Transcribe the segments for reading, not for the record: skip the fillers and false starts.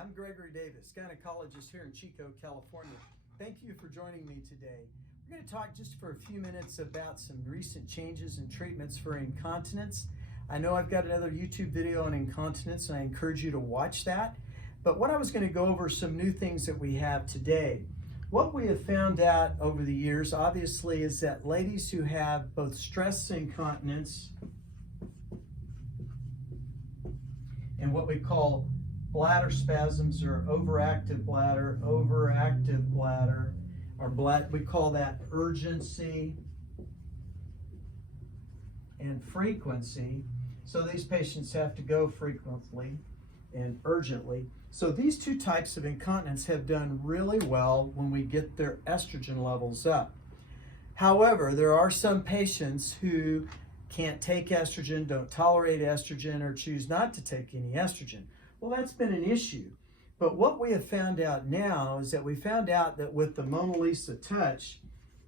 I'm Gregory Davis, gynecologist here in Chico, California. Thank you for joining me today. We're going to talk just for a few minutes about some recent changes and treatments for incontinence. I know I've got another YouTube video on incontinence and I encourage you to watch that. But what I was going to go over some new things that we have today. What we have found out over the years, obviously, is that ladies who have both stress incontinence and what we call bladder spasms or overactive bladder, or we call that urgency and frequency. So these patients have to go frequently and urgently. So these two types of incontinence have done really well when we get their estrogen levels up. However, there are some patients who can't take estrogen, don't tolerate estrogen, or choose not to take any estrogen. Well, that's been an issue. But what we have found out now is that we found out that with the Mona Lisa Touch,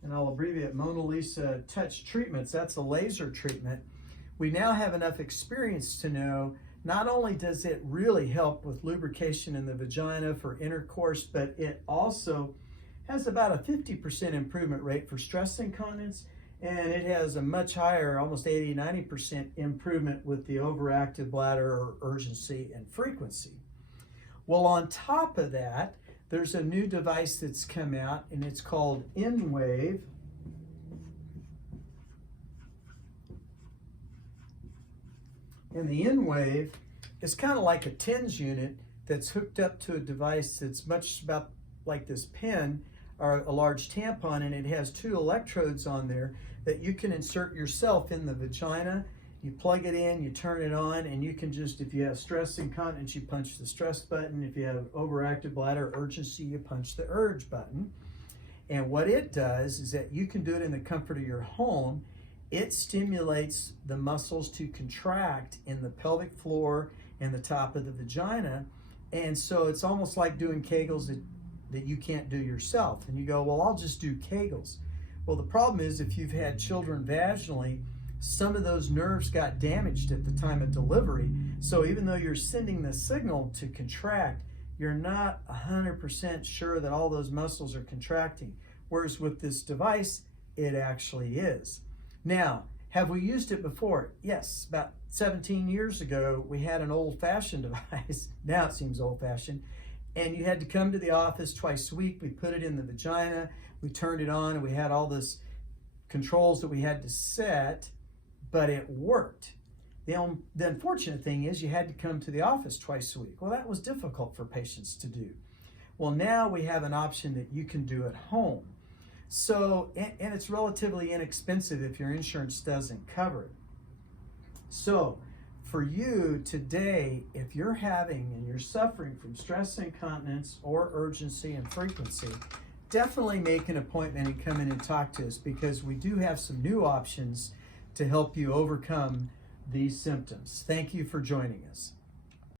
and I'll abbreviate Mona Lisa Touch treatments, that's a laser treatment, we now have enough experience to know not only does it really help with lubrication in the vagina for intercourse, but it also has about a 50% improvement rate for stress incontinence, and it has a much higher, almost 80-90% improvement with the overactive bladder or urgency and frequency. Well, on top of that, there's a new device that's come out, and it's called InWave. And the InWave is kind of like a TENS unit that's hooked up to a device that's much about like this pen or a large tampon, and it has two electrodes on there that you can insert yourself in the vagina. You plug it in, you turn it on, and you can just, if you have stress incontinence, you punch the stress button. If you have overactive bladder urgency, you punch the urge button. And what it does is that you can do it in the comfort of your home. It stimulates the muscles to contract in the pelvic floor and the top of the vagina. And so it's almost like doing Kegels that you can't do yourself. And you go, well, I'll just do Kegels. Well, the problem is if you've had children vaginally, some of those nerves got damaged at the time of delivery. So even though you're sending the signal to contract, you're not 100% sure that all those muscles are contracting. Whereas with this device, it actually is. Now, have we used it before? Yes, about 17 years ago, we had an old-fashioned device. Now it seems old-fashioned. And you had to come to the office twice a week. We put it in the vagina, we turned it on, and we had all this controls that we had to set, but it worked. The unfortunate thing is you had to come to the office twice a week. Well, that was difficult for patients to do. Well, now we have an option that you can do at home. So, and it's relatively inexpensive if your insurance doesn't cover it. So, for you today, if you're having and you're suffering from stress incontinence or urgency and frequency, definitely make an appointment and come in and talk to us, because we do have some new options to help you overcome these symptoms. Thank you for joining us.